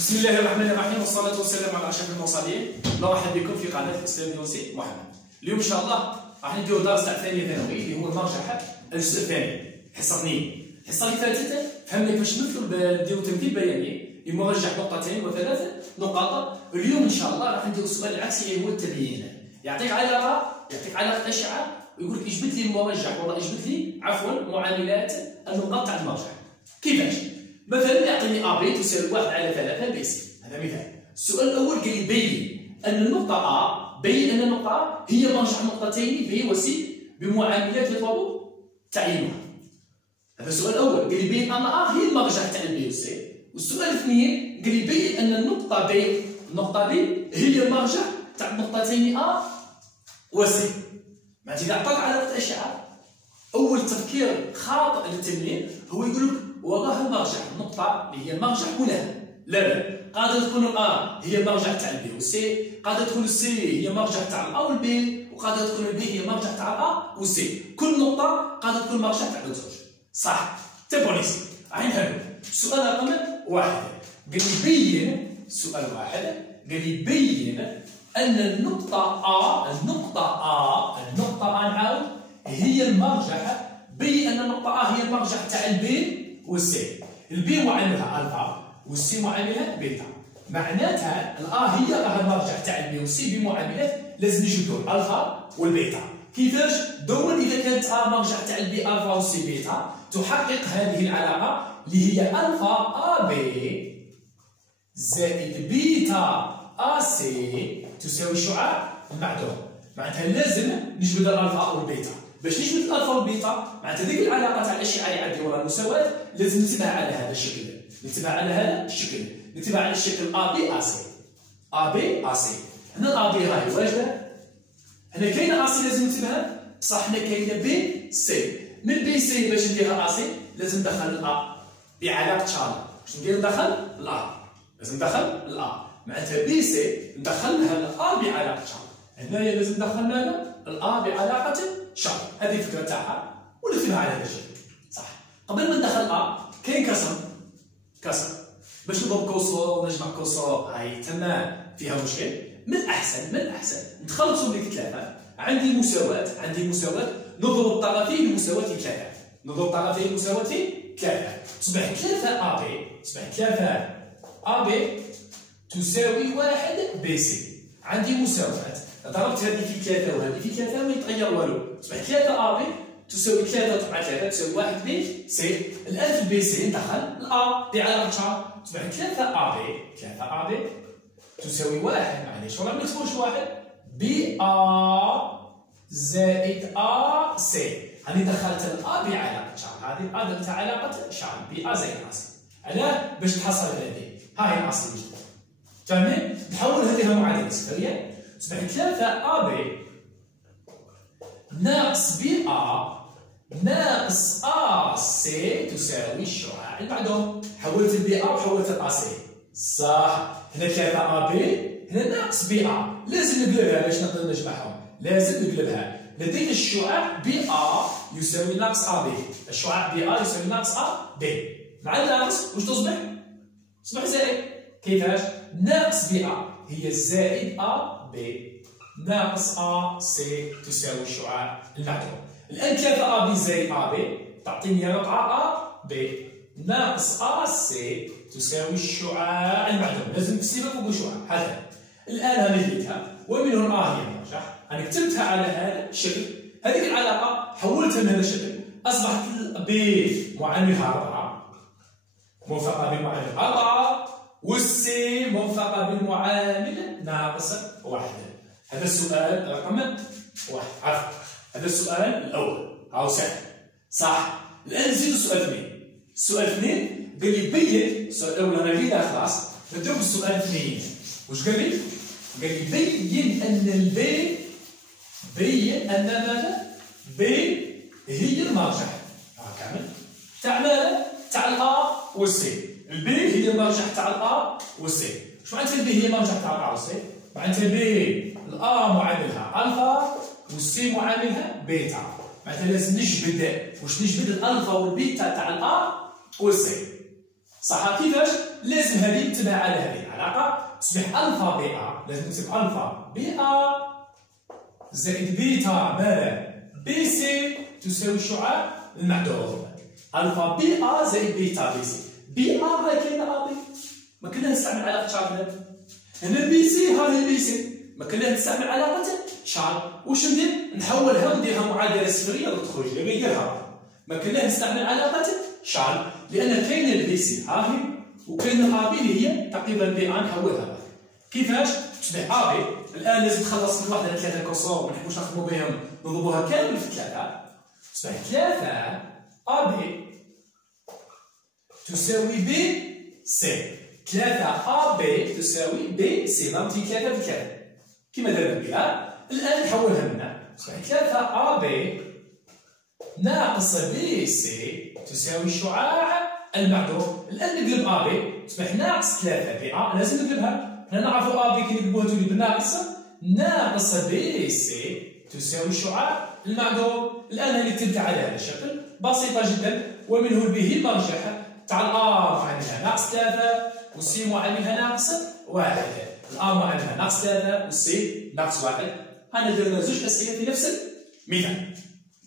بسم الله الرحمن الرحيم والصلاة والسلام على أشرف المرسلين. مرحبا بكم في قناة الأستاذ يونسي محمد. اليوم إن شاء الله راح نديرو درس تاع ثانية ثانوي اللي هو المرجحة الجزء الثاني حصة 2. الحصة اللي فاتت فهمنا كيفاش نديرو تمثيل بياني لمرجح نقطتين وثلاث نقاط. اليوم إن شاء الله راح نديرو السؤال العكسي اللي هو التبيين. يعطيك علاقة أشعة ويقول لك اجبد لي المرجح والله اجبد لي عفوا معاملات النقاط تاع المرجح. كيفاش؟ مثلا يعطيني A B تساوي 1 على 3 B C. هذا مثال. السؤال الأول قال لي بين أن النقطة A بين أن النقطة A هي مرجح نقطتين B و C بمعاملات يطلب تعيينها. هذا السؤال الأول قال لي بين أن A هي المرجح تاع B و C. والسؤال الثاني قال لي بين أن النقطة B هي المرجح تاع النقطتين A و C. معناتها إذا عطاك علاقة أشعة أول تفكير خاطئ للتمرين هو يقول لك وراه المرجح النقطة اللي هي المرجح هنا. لا قادر تكون الأ هي المرجح تاع البي والسي، قادر تكون السي هي مرجح تاع الأ والبي، وقادر تكون البي هي مرجح تاع الأ والسي. كل نقطة قادر تكون مرجح تاع الزوج. صح؟ تابعوني راح نحلو. السؤال رقم 1 قال لي بين سؤال 1 قال لي بين أن النقطة A نعاود هي المرجح. بين أن النقطة A هي المرجح تاع البي والسي. البي معاملها الفا والسي معاملها بيتا. معناتها الأ هي راها المرجح تاع البي والسي بمعاملات لازم نجبدو الفا والبيتا. كيفاش؟ دون إذا كانت أ مرجح تاع البي الفا والسي بيتا تحقق هذه العلاقة اللي هي الفا أ بي زائد بيتا أ سي تساوي الشعاع المعدوم. معناتها لازم نجبد الالفا والبيتا. باش نجبد الالفا والبيتا معناتها ديك العلاقه تاع الاشعه اللي عندي ولا المساواه لازم نكتبها على هذا الشكل. نكتبها على الشكل ا بي ا سي. هنا الا بي راهي واجده. هنا كاينه ا سي لازم نكتبها بصح هنا كاينه بي سي. من بي سي باش نديرها ا سي لازم ندخل الأ بعلاقه شارله. باش ندخل الأ لازم ندخل الأ. معناتها بي سي ندخلها الأ بعلاقه شارله. هنايا لازم ندخل الأ بعلاقه شارله. هذه الفكره تاعها ونكتبها على هذا الشكل. صح. قبل ما ندخل أ كاين كسر باش نضرب كسور ونجمع كسور هاي تمام فيها مشكل. من الأحسن نتخلصوا من ثلاثة. عندي مساواة نضرب الطرفين بمساواة ثلاثة. تصبح 3 أ بي تساوي 1 بي سي. عندي مساواة ضربت هذه في 3 وهذه في 3 ما يتغير والو. تصبح 3 أ بي تساوي 3 طبعا 3 تساوي 1 بي سي. الآن في البي سي ندخل الأ بعلاقة شارل. تصبح 3 أ بي تساوي 1 معليش ولا ما نكتبوش 1 بي أ زائد أ سي. هاني دخلت الأ بعلاقة شارل. هذه الأ درتها علاقة شارل بي أ زائد أ سي. علاه؟ باش تحصل هذه. هاي الأصل اللي فاهمين؟ نحول هذه معادلة سفرية. تصبح 3 أ بي ناقص بي أ ناقص أ سي تساوي الشعاع المعدوم. حولت البي أ وحولت الأ سي. صح. هنا 3 أ بي هنا ناقص بي أ. لازم نقلبها باش نقدر نجمعهم. لدينا الشعاع بي أ يساوي ناقص أ بي. الشعاع بي أ يساوي ناقص أ بي. مع الناقص واش تصبح؟ تصبح زائد. كيفاش؟ ناقص بي أ هي زائد أ بي ناقص أ سي تساوي الشعاع المعدوم. الآن 3 أ بي زائد أ بي تعطيني 4 أ بي ناقص أ سي تساوي الشعاع المعدوم. لازم نكتبها فوق الشعاع هذا. الآن مليتها ومن هنا أ هي المرجح. أنا كتبتها على هذا الشكل. هذه العلاقة حولتها من هذا الشكل أصبحت بي معاملها 4 موفقة بالمعامل 4 والسي موفقة بالمعامل ناقص 1. هذا السؤال رقم 1. عفوا هذا السؤال الأول هاو سهل. صح. الآن نزيدو السؤال 2. السؤال 2 قال لي بين. السؤال الأول أنا قلنا خلاص نبداو بالسؤال 2. واش قال لي؟ قال لي بين أن البي ماذا؟ بي هي المرجح كامل تاع ماذا؟ تاع الأ والسي. البي هي المرجح تاع الأ والسي. واش معناتها البي هي المرجح تاع الأ والسي؟ معناتها بي الأ معاملها ألفا والسي معاملها بيتا. معناتها لازم نجبد. واش نجبد الألفا والبيتا تاع الأ والسي. صح. كيفاش؟ لازم هذه تتبع على هذه العلاقه تصبح الفا بي ا، لازم نكتب الفا بي ا زائد بيتا ماذا؟ بي سي تساوي الشعاع المعدوم. الفا بي ا زائد بيتا بي سي. بي ا هاي كاينه ا بي، ما كنا نستعمل علاقه شارل. هنا بي سي هاي بي سي، ما كنا نستعمل علاقه شارل. واش ندير؟ نحولها ونديرها معادله صفريه وتخرج لي غيرها. ما كنا نستعمل علاقه شارل لان كاينه البي سي هاهي وكاينه ا بي اللي هي تقريبا بي ا نحولها. كيفاش؟ تصبح ا بي. الان لازم تخلص من 1 على 3 كسور، ما نحبوش نخدموا بهم، نضربوها كامل في 3. تصبح 3 ا بي تساوي بي سي. 3 ا بي تساوي بي سي. ضربتي 3 في 3 كما درنا بها. الان نحولها لنا تصبح 3 ا بي ناقص بي سي تساوي الشعاع المعدوم. الان نقلب ا بي تصبح ناقص 3 بي ا، لازم نقلبها. حنا نعرفوا ا بي كي نقلبوها تولي بالناقص. ناقص بي سي تساوي الشعاع المعدوم. الان هذه تبدا على هذا الشكل بسيطه جدا، ومنه به المرجح تاع الار معاملها ناقص 3 والسي معاملها ناقص 1. الار معاملها ناقص 3 والسي ناقص 1. انا درنا زوج اسئله في نفس المثال.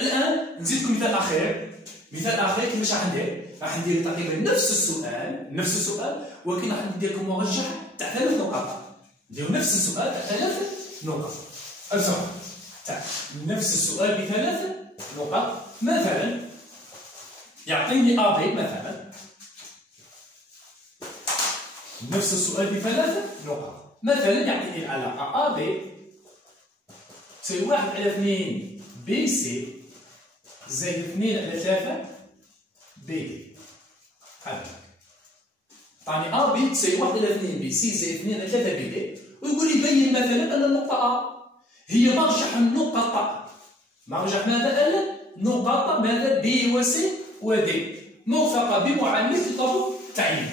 الان نزيدكم مثال اخر. مثال اخر كيفاش راح ندير؟ راح ندير تقريبا نفس السؤال ولكن راح ندير لكم مرجح تاع 3 نقاط. نديروا نفس السؤال تاع 3 نقاط. اسمع، تاع نفس السؤال ب3 نقاط. مثلا يعطيني ا بي، مثلا نفس السؤال ب3 نقاط. مثلا يعطيني العلاقه ا بي تساوي 1 على 2 بي سي زائد 2 على 3 بي دي. هذا يعني ا بي تساوي 1 على 2 بي سي زائد 2 على 3 بي دي، ويقول لي بين مثلا ان النقطه ا هي مرجح النقط. مرجح ماذا؟ نقط ماذا؟ بي وسي ودي، موفقه بمعامله الطابور التعيين.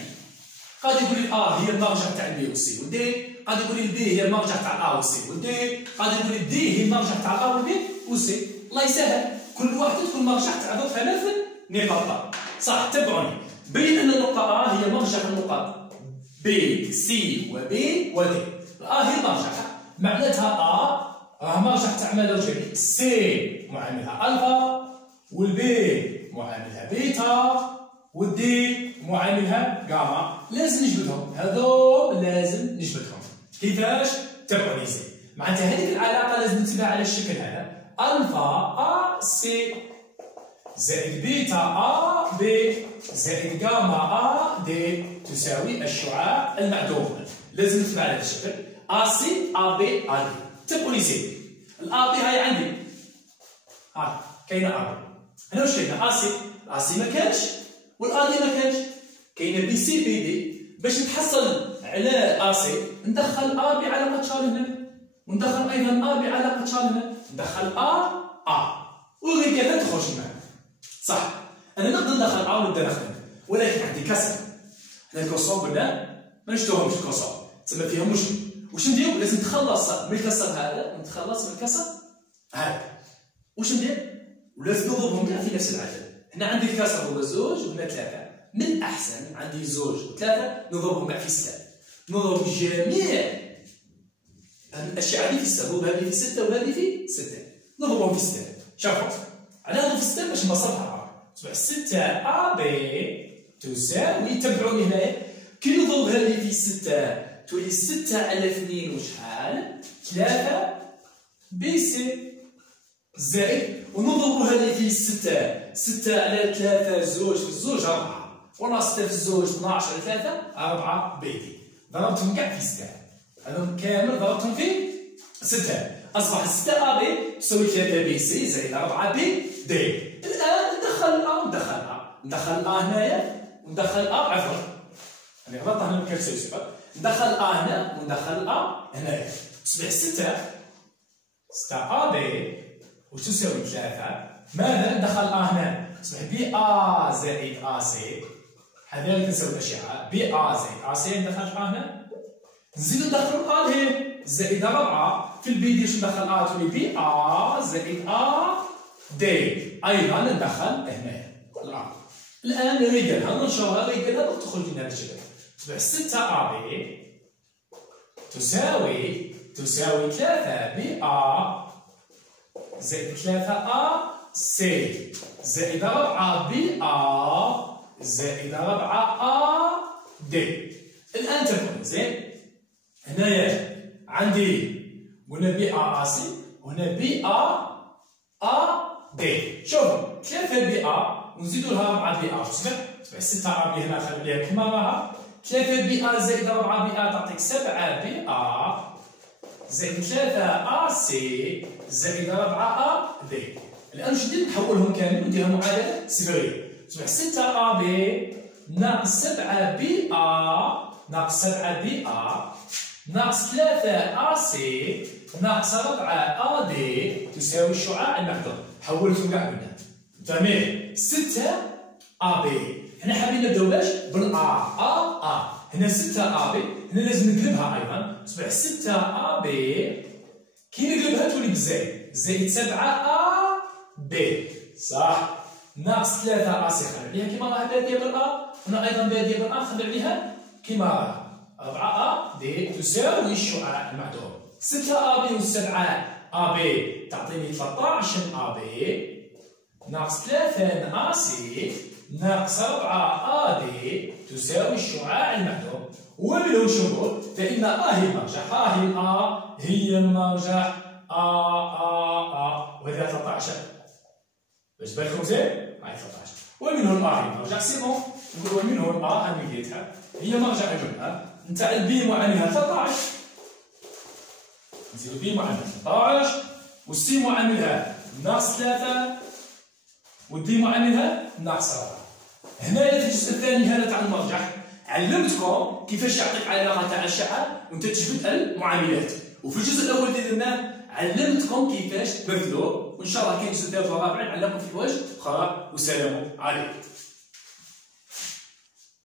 قد يقول لي ا هي المرجح تاع البي والسي والدي، قد يقول لي البي هي المرجح تاع ا والسي والدي، قد يقول لي الدي هي المرجح تاع ا والبي والسي. الله يسهل، كل واحد تكون مرجح تاع ذو 3 نقاط. صح، تبعوني. بين ان النقطه ا هي مرجح النقاط بي سي وبي ودي. ا هي المرجحه، معناتها ا راه مرجح تاع ماذا وجهي؟ سي معاملها الفا، والبي معاملها بيتا، والدي معاملها جاما. لازم نجبدهم، هذول لازم نجبدهم. كيفاش؟ تبعوني زين. معناتها هذيك العلاقه لازم نتبع على الشكل هذا: الفا ا سي زائد بيتا ا بي زائد جاما ا دي تساوي الشعاع المعدوم. لازم نتبع على هذا الشكل: ا سي ا بي ا دي. تبعوني زين. الا بي هاي عندي، ها كاينه ا بي. هنا واش كاينه؟ ا سي ما كانش والا دي ما كانش. كاينه بي سي بي دي. باش نتحصل على ا سي ندخل ا بي علاقه شارل هنا، وندخل ايضا ا بي علاقه شارل هنا، ندخل ا وغير كذا تخرج معنا. صح، انا نقدر ندخل ا ونبدا نخدم، ولكن عندي كسر. حنا الكسور قلنا ما نشتوهمش الكسور، تسمى فيها مشكل. واش ندير؟ لازم نتخلص من الكسر هذا ونتخلص من الكسر هذا. واش ندير؟ ولازم نضربهم كاع في نفس العدد. هنا عندي الكسر هو 2 وهنا 3. من الأحسن عندي 2 و3 نضربهم كاع في 6. نضرب جميع الأشياء هذه في 6، نضرب هذه في 6 وهذه في 6، نضربهم في 6. شوفوا، على نضرب في 6 باش نبسطها. تصبح 6 ا بي تساوي، تبعوني هنايا، كي نضرب هذه في 6 تولي 6 على 2 وشحال؟ 3 بي سي زائد، ونضرب هذه في 6 على 3 2 في 2 4، ولا 6 في 2 12 على 3 4 بي دي. ضربتهم كاع في 6، هذوم كامل ضربتهم في 6. اصبح 6 ا بي تساوي 3 بي سي زائد 4 بي دي. الان ندخل ندخل ا هنايا وندخل عفوا، يعني غلطت هنا ما كانش يسبق. ندخل هنا وندخل هنايا، تصبح 6 ا بي وتساوي 3. ماذا؟ ندخل هنا، تصبح بي زائد سي. هذا تساوي الاشعه بي زائد سي. ندخل هنا، نزيدو ندخلو لهنا زائد 4 في البي دي. واش ندخل تولي بي زائد دي. ايضا ندخل هنايا الان ريقلها ننشرها ريقلها باش تخرج لنا الجبل. تبع 6 ا بي تساوي 3 بي ا زائد 3 ا سي زائد 4 بي ا زائد 4 ا دي. الان تفهم زين. هنايا عندي قلنا بي ا سي وهنا بي ا دي. شوف 3 بي ا ونزيدوا لها 4 بي ا تبع 6 ا بي هنا خليها كما راها. 3 بي ا زائد 4 بي ا تعطيك 7 بي ا زائد 3 ا سي زائد 4 ا دي. الان واش ندير؟ نحولهم كامل ونديرها معادله صفريه. تبع 6 ا بي ناقص 7 بي ا ناقص 7 بي ا ناقص 3 ا سي ناقص 4 ا دي تساوي الشعاع المحدود. حولتهم كاع قلنا فاهمين. 6 ا بي هنا حابين نبداو باش ا هنا 6 ا بي هنا لازم نقلبها ايضا. تبع 6 ا بي كي نقلبها تولي بزايد زائد 7 ا بي صح ناقص 3 ا سي خلي عليها كيما راها باديه بالأ هنا ايضا باديه بالأ خلي عليها كيما راها 4 ا دي تساوي الشعاع المحدود. 6 ا بي و 7 ا بي تعطيني 13 ا بي ناقص 3 ا سي ناقص 4 ا دي تساوي الشعاع المحدود. ومنه شنو؟ فإن ا هي المرجح هي المرجح وهذه 13 باش تبان لكم زين. هاي 13 ومنه هي المرجح سي بون. نقولوا ومنه هاني لقيتها هي مرجع الجمله نتاع البي معاملها 13. نزيدو بي معاملها 13 والسي معاملها ناقص 3 والدي معاملها ناقص 4. هنايا في الجزء الثاني هذا تاع المرجح علمتكم كيفاش يعطيك علاقه تاع الشعه وانت تجبد المعاملات. وفي الجزء الاول اللي درناه علمتكم كيفاش تبدلوا. وان شاء الله كاين الجزء الثالث والرابع نعلمكم في حوايج اخرى. والسلام عليكم.